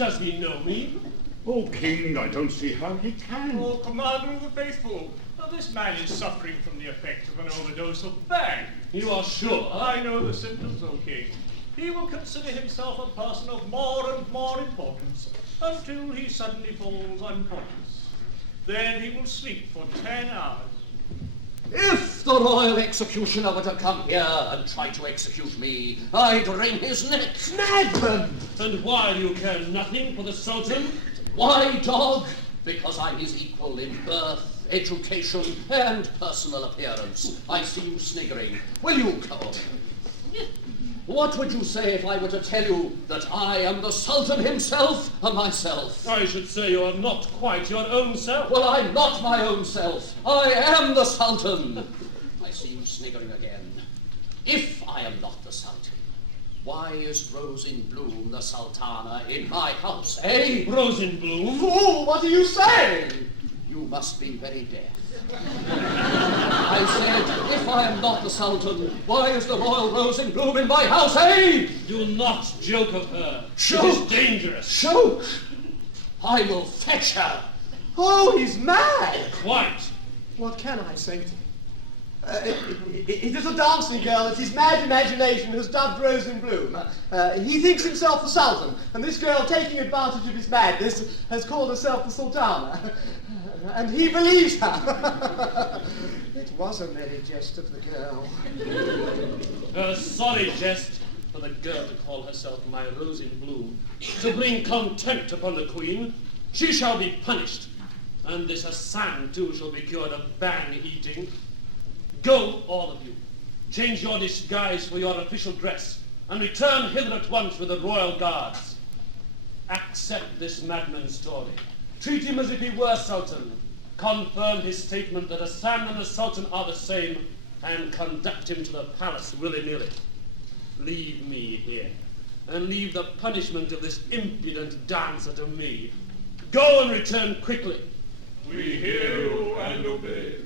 Does he know me? Oh, King, I don't see how he can. Oh, Commander of the Faithful, this man is suffering from the effect of an overdose of bang. You are sure? I know the symptoms, O King. He will consider himself a person of more and more importance until he suddenly falls unconscious. Then he will sleep for 10 hours. If the royal executioner were to come here and try to execute me, I'd wring his neck. Madman! And why do you care nothing for the Sultan? Why, dog? Because I'm his equal in birth, education, and personal appearance. I see you sniggering. Will you come? What would you say if I were to tell you that I am the Sultan himself or myself? I should say you are not quite your own self. Well, I'm not my own self. I am the Sultan. I see you sniggering again. If I am not the Sultan, why is Rose in Bloom the Sultana in my house, eh? Rose in Bloom? Fool, what are you saying? You must be very deaf. I said, if I am not the Sultan, why is the royal Rose in Bloom in my house, eh? Do not joke of her. Joke? It is dangerous. Joke? I will fetch her. Oh, he's mad! Quite. What can I say to him? It is a dancing girl that his mad imagination has dubbed Rose in Bloom. He thinks himself the Sultan, and this girl, taking advantage of his madness, has called herself the Sultana. And he believes her. It was a merry jest of the girl. A sorry jest for the girl to call herself my Rose in Bloom, to bring contempt upon the Queen. She shall be punished, and this Hassan too shall be cured of bang eating. Go, all of you, change your disguise for your official dress, and return hither at once with the royal guards. Accept this madman's story. Treat him as if he were Sultan. Confirm his statement that Hassan and the Sultan are the same, and conduct him to the palace willy-nilly. Leave me here, and leave the punishment of this impudent dancer to me. Go and return quickly. We hear you and obey.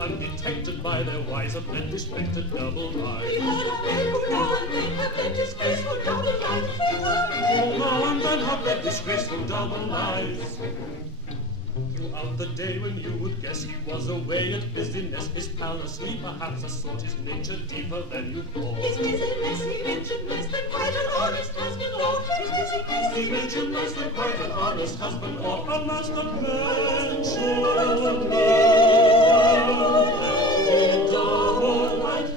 Undetected by their wise and then respected double lies. We had a men who now and then have led disgraceful double lies. Who now and then have led disgraceful double lies. Throughout the day when you would guess he was away at business, his palace he perhaps assault his nature deeper than you thought. His business he mentioned less than quite an honest husband or his business he mentioned less than quite an honest husband or a master mentioned double lies.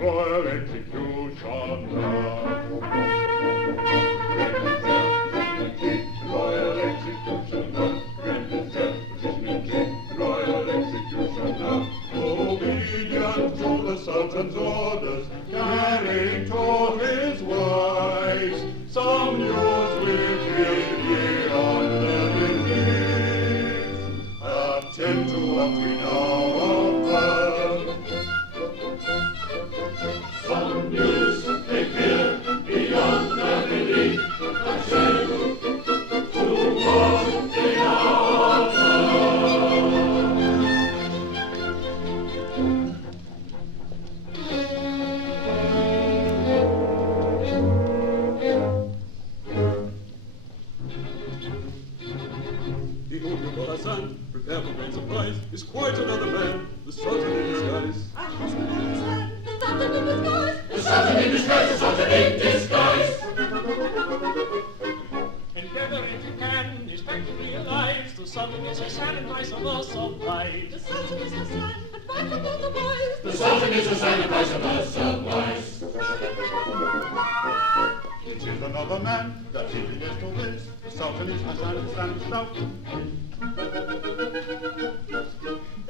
royal executioner. Royal executioner, royal executioner, obedient to the Sultan's orders, carrying to his wives some news which will be on their release. Attend to what we now observe. Some news they fear beyond their belief. Attend to what they now Behold your Hassan, prepare for great surprise, is quite another man, the Sultan in disguise. A husband and his son, the Sultan in disguise. The Sultan in disguise, the Sultan in disguise. Endeavor if you can, expect to realize the Sultan is Hassan and vice versa, right? The Sultan is his son, and vice versa boys. The Sultan is a son and vice versa wise. It is another man that he begins to this. The Sultan is Hassan and stands stout. The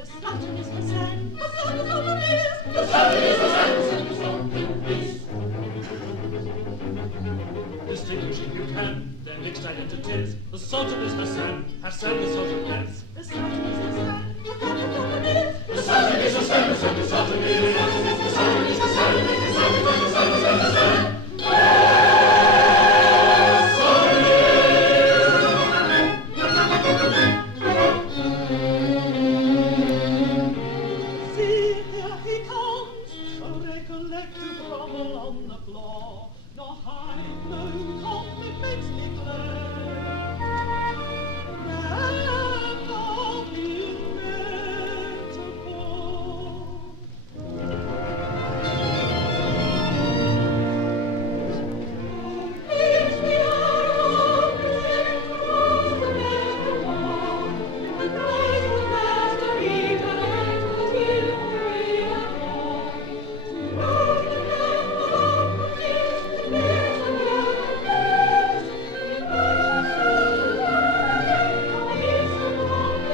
Sultan is his son, the Sultan is. The Sultan is Hassan, the Sultan is. Distinguish if you can their mixed identities. The Sultan is Hassan, Hassan the Sultan is. The Sultan is his son, the Sultan is. The Sultan is Hassan, the Sultan is. The Sultan is Hassan, the Sultan is. The Sultan is Hassan. See, here he comes, a recollected grovel on the floor. Nor hide, no compliments declare. Never his metaphor. It's the hour of presenting to us the master war. The noise of mastery tonight will heal free and more. To know the number of is to bear the best. In mercy, it's a long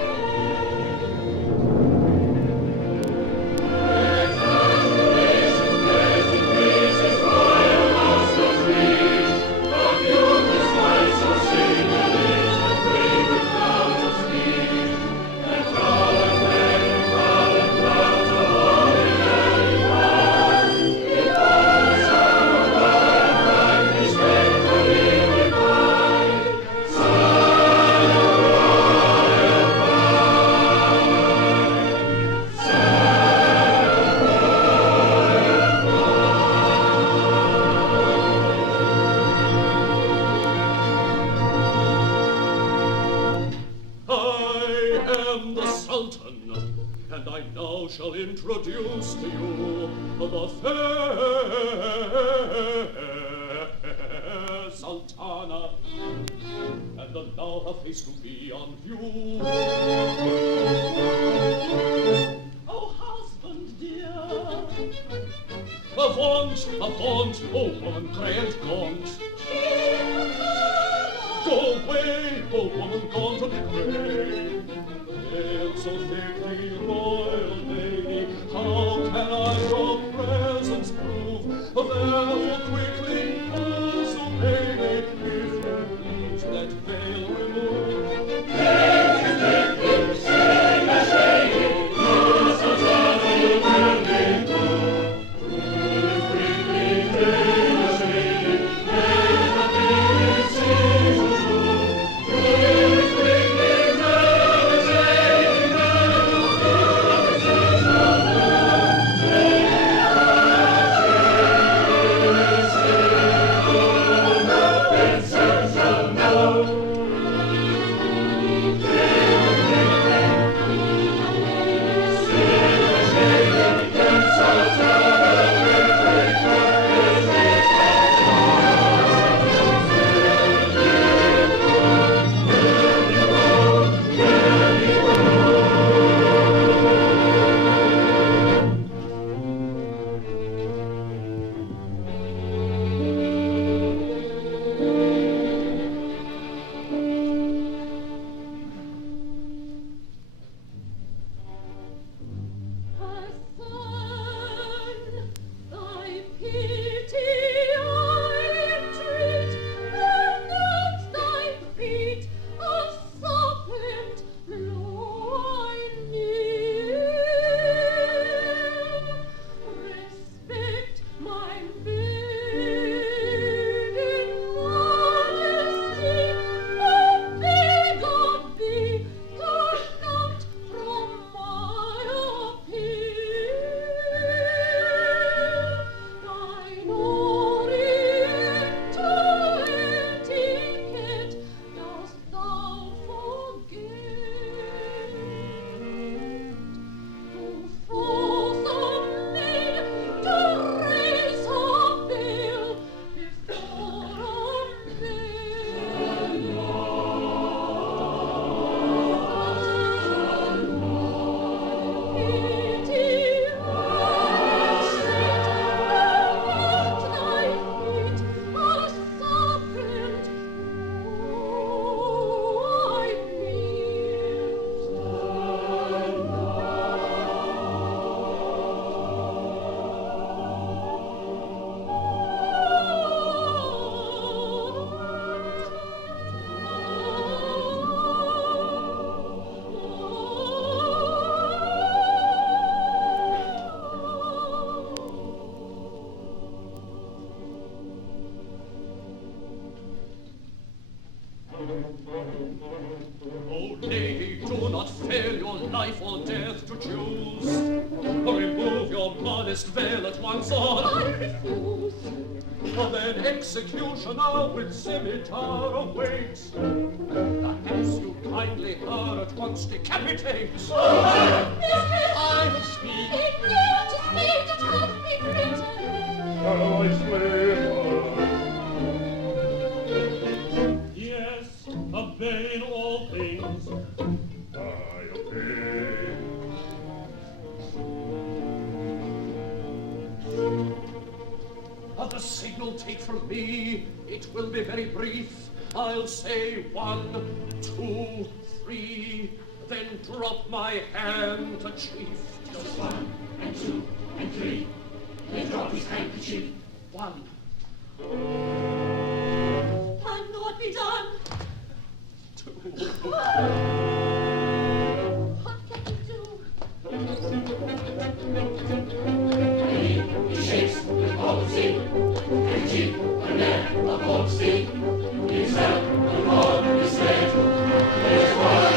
I am the Sultan, and I now shall introduce to you the fair Sultana, and allow her face to be on view. Oh, husband dear, Avaunt, avaunt, O woman, cry and gaunt. Go away, O woman, gone to the grave. Hail so thickly, royal lady, how can I your presence prove? Therefore quickly, also baby, if you please that veil remove. honest veil at once on. I refuse. Then executioner with scimitar awaits. Perhaps you kindly her at once decapitate. I will speak. It knew to speak, it hath been written. Shall I slay her? Yes, obey in all things. I obey. The signal take from me, it will be very brief. I'll say 1, 2, 3, then drop my hand to chief. Just 1 and 2 and 3. He dropped his handkerchief. 1. Cannot be done. 2. What can you do? He shakes with palsy, and cheek and neck a palsy. Himself and all his head. There's one.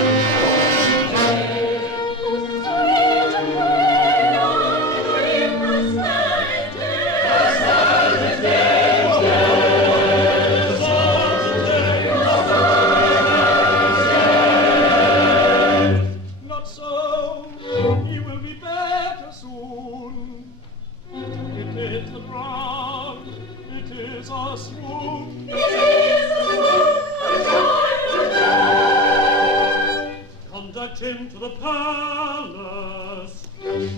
Not so. He will be better soon. It is the ground. It is a swoon. Conduct him to the palace. His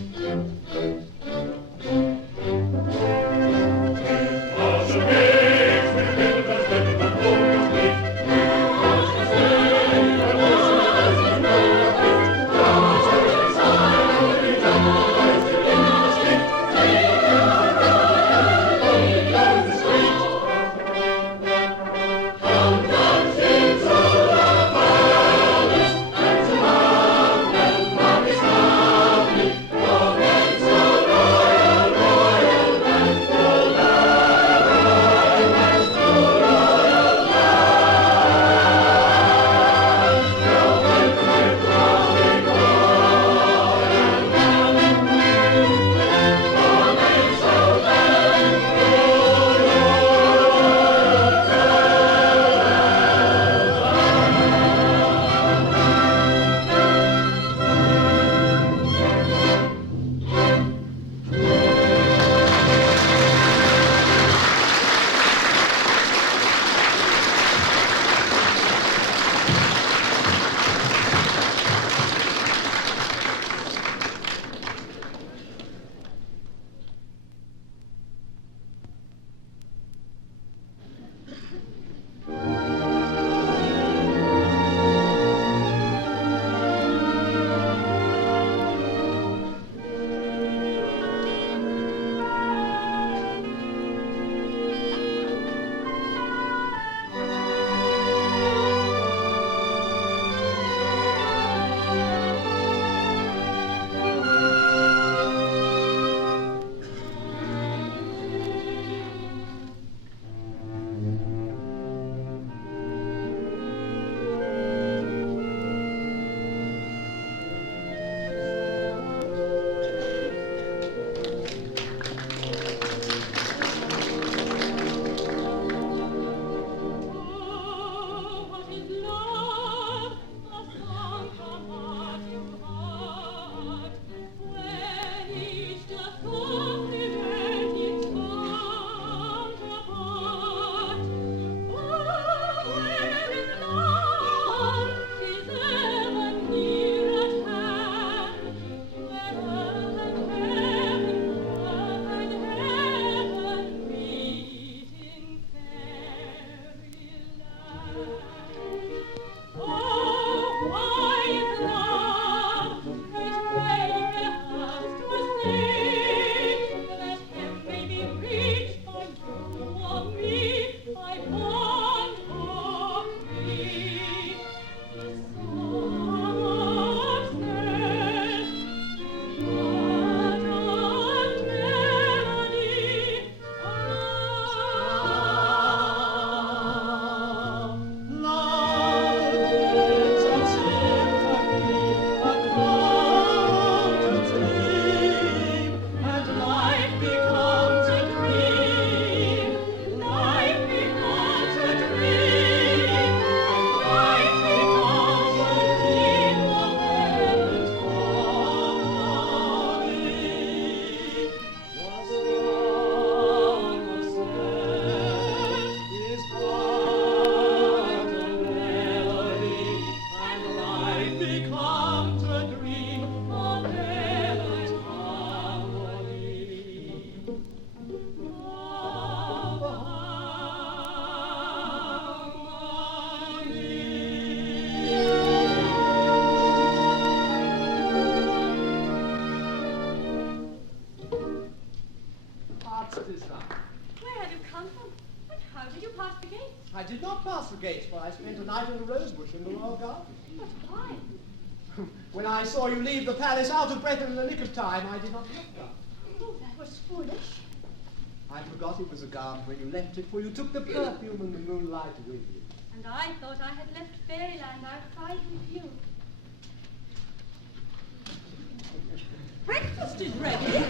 How did you pass the gate? I did not pass the gate, for I spent a night in a rosebush in the royal garden. But why? When I saw you leave the palace out of breath and in the nick of time, I did not look up. Oh, that was foolish. I forgot it was a garden when you left it, for you took the perfume and the moonlight with you. And I thought I had left fairyland outside with you. Breakfast is ready.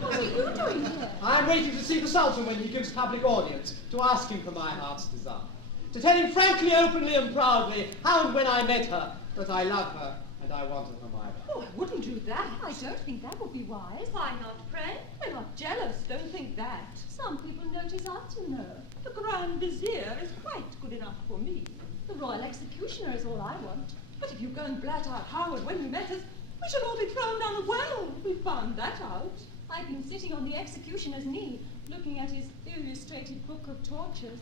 What are you doing here? I am waiting to see the Sultan when he gives public audience, to ask him for my heart's desire. To tell him frankly, openly and proudly how and when I met her, that I love her and I want her for my wife. Oh, I wouldn't do that. I don't think that would be wise. Why not, pray? We're not jealous. Don't think that. Some people notice us, you know. The Grand Vizier is quite good enough for me. The Royal Executioner is all I want. But if you go and blat out how and when you met us, we shall all be thrown down the well. We found that out. I've been sitting on the executioner's knee, looking at his illustrated book of tortures.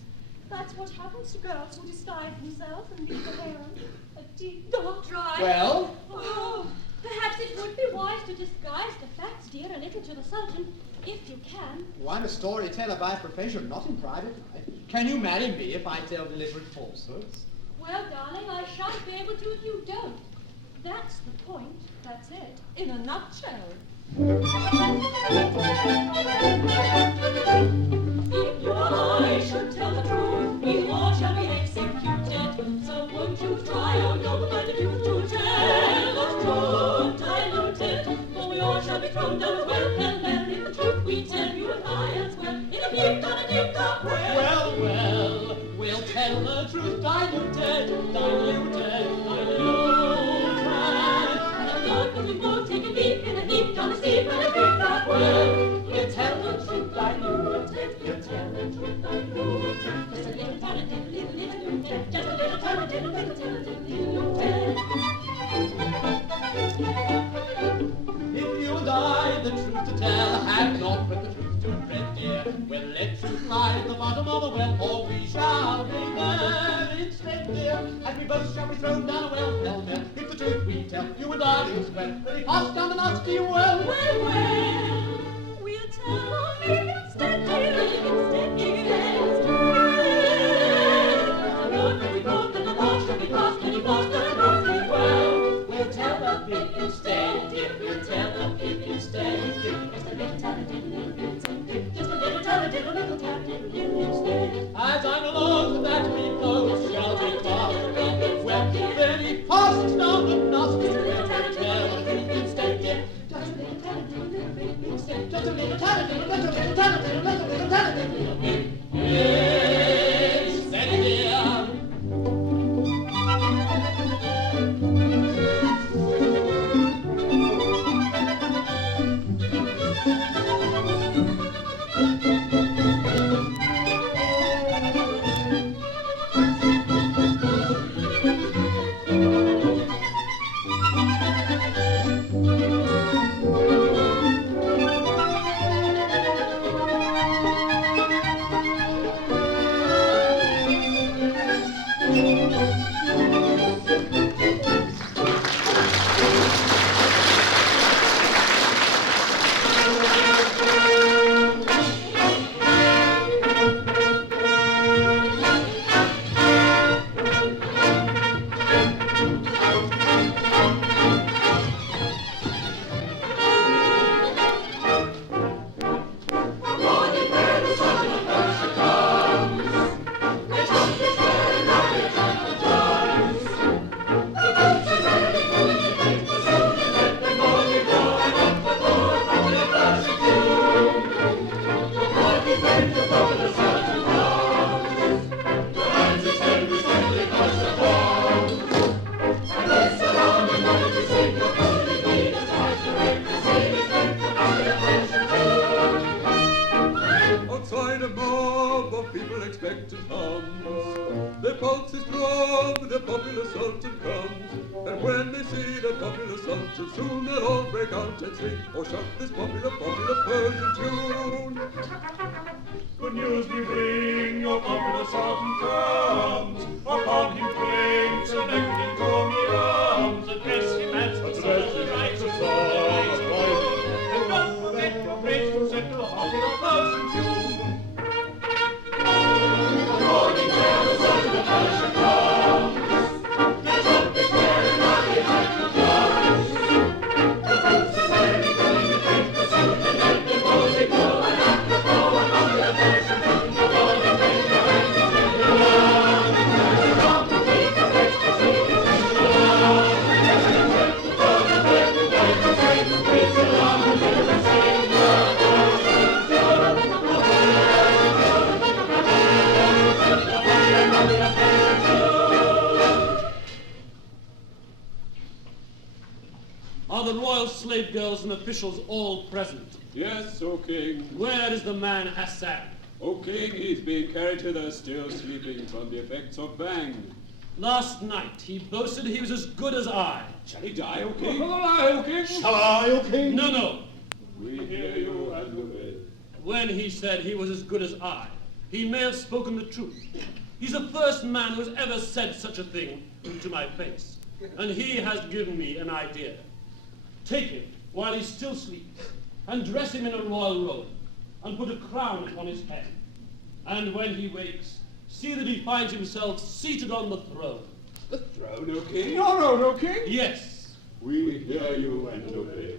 That's what happens to girls who disguise themselves and leave the harem. A deep, dark drive. Well? Oh, perhaps it would be wise to disguise the facts, dear, a little to the Sultan, if you can. Oh, I'm a storyteller by profession, not in private life. Can you marry me if I tell deliberate falsehoods? Well, darling, I shan't be able to if you don't. That's the point. That's it. In a nutshell. If you and I should tell the truth, we all shall be executed. So won't you try, oh noble gratitude, to tell the truth diluted? For we all shall be thrown down the well, and if the truth we tell, you and I as well, in a deep, on a deep, dark well. Well, well, we'll tell the truth diluted. We won't take a leap in a deep, down a steep, and a deep, dark well. We'll tell the truth diluted. We'll tell the truth diluted. Just a little talented, little, just a little talented, little. If you and I the truth to tell have not but the truth to dread, dear, we'll let you fly at the bottom of the well, or we shall be there instead, dear, and we both shall be thrown down a well, pell-mell. If the truth we tell, you and I will swear, that we pass down the nasty well. Well, we'll tell him instead, dear, instead. The road will be broken, and the law shall be crossed, and he passed down a nasty well. We'll tell the pig instead, dear, we'll tell the pig instead, dear. Just a little talented, just a little talented, little instead. As I'm alone with that we both shall be far from well, then he passed down the nasty well. We'll tell the pig instead, dear. Just a little talented, little instead. Just a little talented, little talented. Yes, then dear. Outside a mob of people expectant hums, their pulse is throb, the popular sultan comes. And when they see the popular sultan, soon they'll all break out and sing, or shout this popular Persian tune. Good news we bring, your popular sultan comes. Upon him flames and echoing tony arms, address him as the righteous and don't forget your graceful set to a popular Persian tune. slave girls and officials all present. Yes, O king. Where is the man Hassan? O king, he's being carried hither, still sleeping from the effects of bang. Last night he boasted he was as good as I. Shall he die, O king? O king? Shall I, O king? No, no. We hear you and obey. When he said he was as good as I, he may have spoken the truth. He's the first man who has ever said such a thing to my face. And he has given me an idea. Take him while he still sleeps, and dress him in a royal robe, and put a crown upon his head. And when he wakes, see that he finds himself seated on the throne. The throne, O king? No, king. Yes, We hear you and obey.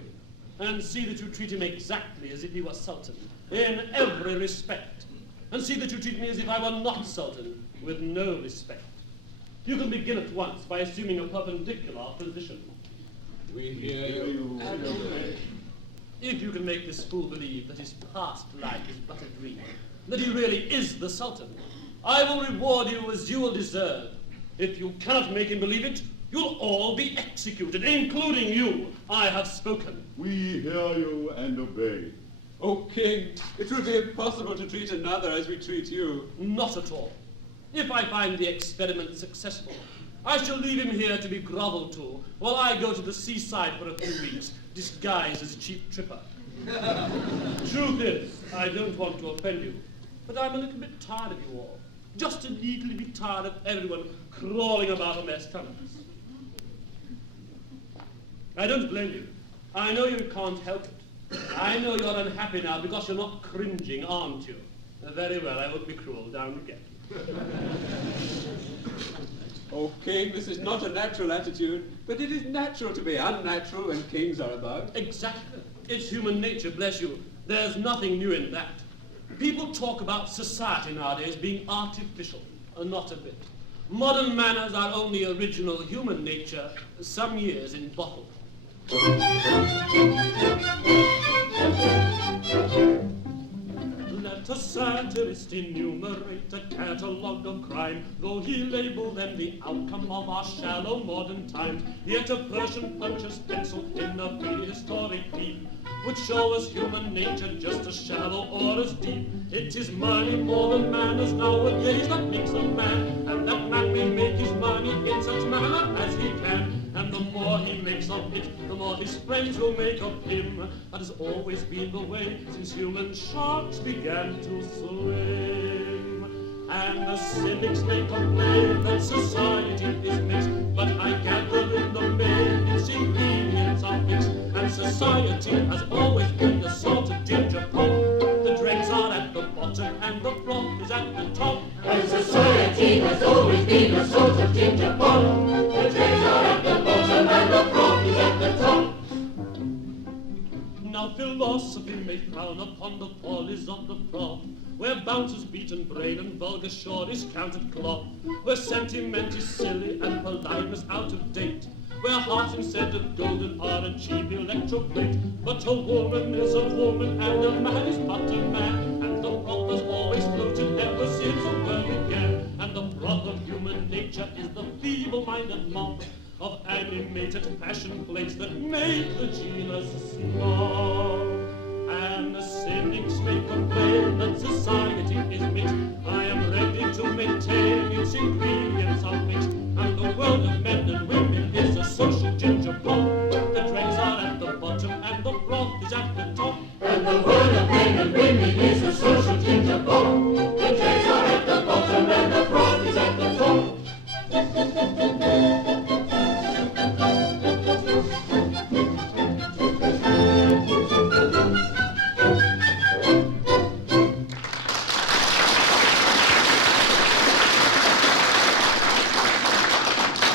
and see that you treat him exactly as if he were Sultan, in every respect. And see that you treat me as if I were not Sultan, with no respect. You can begin at once by assuming a perpendicular position. We hear you and obey. If you can make this fool believe that his past life is but a dream, that he really is the Sultan, I will reward you as you will deserve. If you cannot make him believe it, you'll all be executed, including you. I have spoken. We hear you and obey. O king, it would be impossible to treat another as we treat you. Not at all. If I find the experiment successful, I shall leave him here to be grovelled to while I go to the seaside for a few weeks, disguised as a cheap tripper. Truth is, I don't want to offend you, but I'm a little bit tired of you all. Just a little bit tired of everyone crawling about on their stomachs. I don't blame you. I know you can't help it. I know you're unhappy now because you're not cringing, aren't you? Very well, I won't be cruel. Down you get. O king, this is not a natural attitude, but it is natural to be unnatural when kings are about. Exactly. It's human nature, bless you. There's nothing new in that. People talk about society nowadays being artificial. Not a bit. Modern manners are only original human nature, some years in bottle. Let a satirist enumerate a catalogue of crime, though he label them the outcome of our shallow modern times. Yet a Persian puncher's pencil in a prehistoric deep would show us human nature just as shallow or as deep. It is money more than manners nowadays that makes a man, and that man may make his money in such manner as he can. And the more he makes of it, the more his friends will make of him. That has always been the way since human sharks began to swim. And the cynics may complain that society is mixed, but I gather in the main its ingredients are mixed. And society has always been the salt of ginger pop. The dregs are at the bottom and the froth is at the top. And society has always been a sort of ginger pop. The dregs are at the bottom and the froth is at the top. Now philosophy may frown upon the follies of the froth, where bouncers beaten brain and vulgar shore is counted cloth, where sentiment is silly and politeness out of date, where hearts instead of golden are a cheap electroplate. But a woman is a woman and a man is but a man, and the froth has always floated ever since the world began. And the froth of human nature is the feeble-minded mob of animated fashion plates that make the genus small. And the cynics may complain that society is mixed. I am ready to maintain its ingredients are mixed. And the world of men and women is a social ginger pop. The dregs are at the bottom and the froth is at the top. And the world of men and women is a social ginger pop. The dregs are at the bottom and the froth is at the top.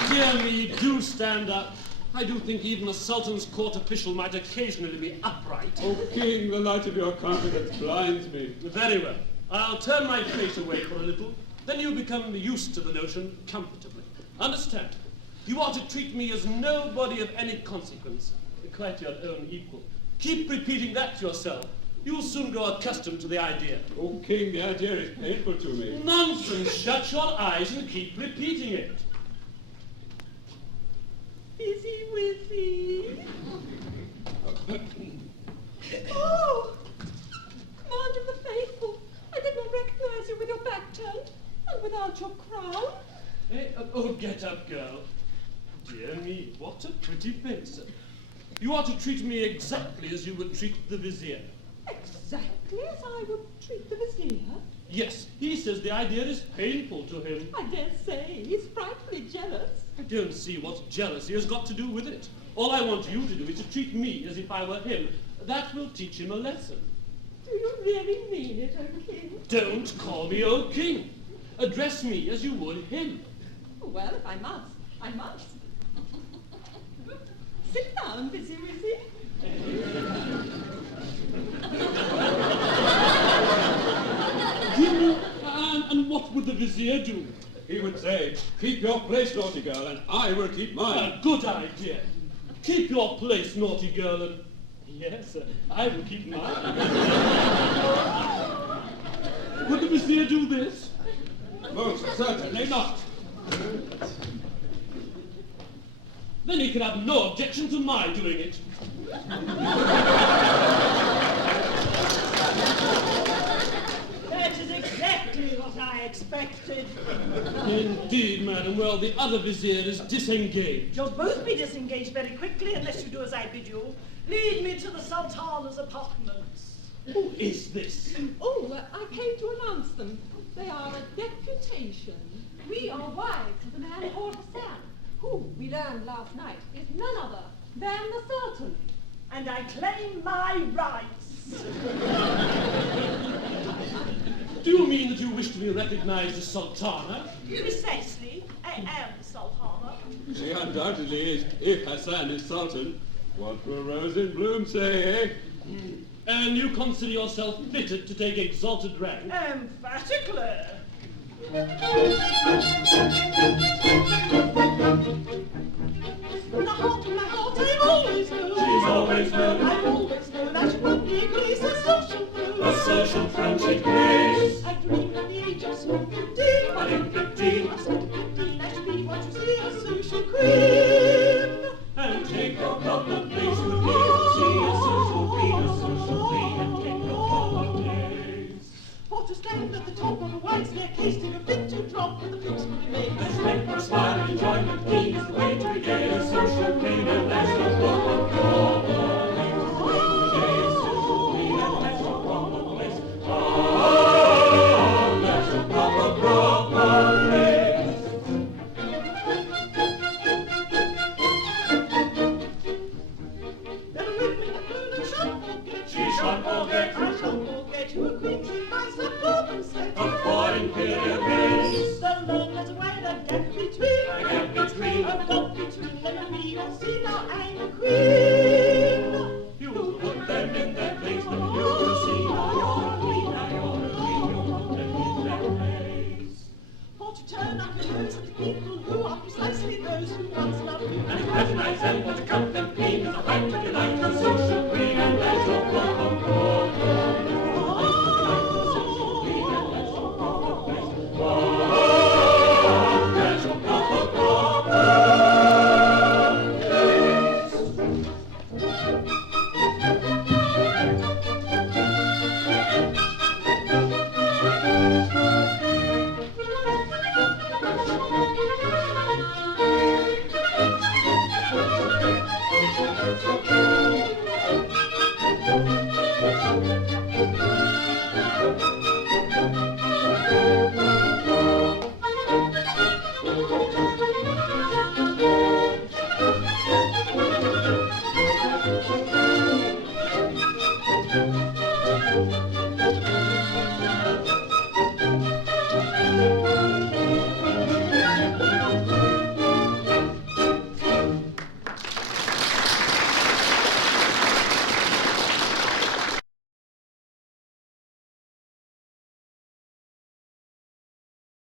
Dear me, do stand up. I do think even a sultan's court official might occasionally be upright. O king, the light of your countenance blinds me. Very well. I'll turn my face away for a little. Then you become used to the notion comfortably. Understand? You are to treat me as nobody of any consequence, quite your own equal. Keep repeating that to yourself. You'll soon grow accustomed to the idea. O king, the idea is painful to me. Nonsense! Shut your eyes and keep repeating it. Is he with me? Oh! Commander of the Faithful, I did not recognize you with your back turned and without your crown. Oh, get up, girl. Dear me, what a pretty face. You are to treat me exactly as you would treat the vizier. Exactly as I would treat the vizier. Yes, he says the idea is painful to him. I dare say he's frightfully jealous. I don't see what jealousy has got to do with it. All I want you to do is to treat me as if I were him. That will teach him a lesson. Do you really mean it, O King? Don't call me O King. Address me as you would him. Well, if I must, I must. Sit down, Busy Wizzy. And what would the vizier do? He would say, keep your place, naughty girl, and I will keep mine. A good idea. Keep your place, naughty girl, and yes, I will keep mine. Would the vizier do this? Most certainly not. Then he can have no objection to my doing it. That is exactly what I expected. Indeed, madam. Well, the other vizier is disengaged. You'll both be disengaged very quickly unless you do as I bid you. Lead me to the Sultana's apartments. Who is this? Oh, I came to announce them. They are a deputation. We are wives of the man called Hassan, who, we learned last night, is none other than the Sultan. And I claim my rights. Do you mean that you wish to be recognized as Sultana? Precisely. I am the Sultana. She undoubtedly is, if Hassan is Sultan. What will Rose in Bloom say, eh? And you consider yourself fitted to take exalted rank? Emphatically. In the heart of my heart, I've always known. She's always known. I've always known that she would be a grace, a social fruit. A social friendship grace. I dreamed at the age of some 15. I am 15. I said 15, I should be what you see, a social queen. And take your proper place with me. See a social queen, and take your proper place. For to stand at the top of a wide staircase, take a bit to drop with the fix for the And make for smile and enjoyment.